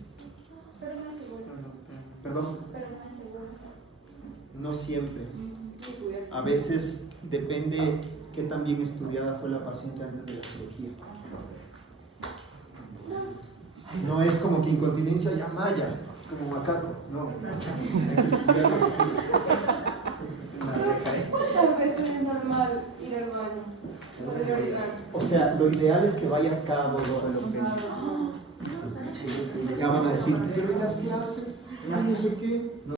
Pero no es seguro. ¿Perdón? Pero no es seguro. No siempre. A veces depende qué tan bien estudiada fue la paciente antes de la cirugía. No es como que incontinencia ya maya, como macaco, no. Hay que estudiar. ¿Cuántas veces es normal ir al baño? Poder orinar. O sea, lo ideal es que vayas cada 2 horas. Ya van a decir, pero ¿y las clases? No sé qué.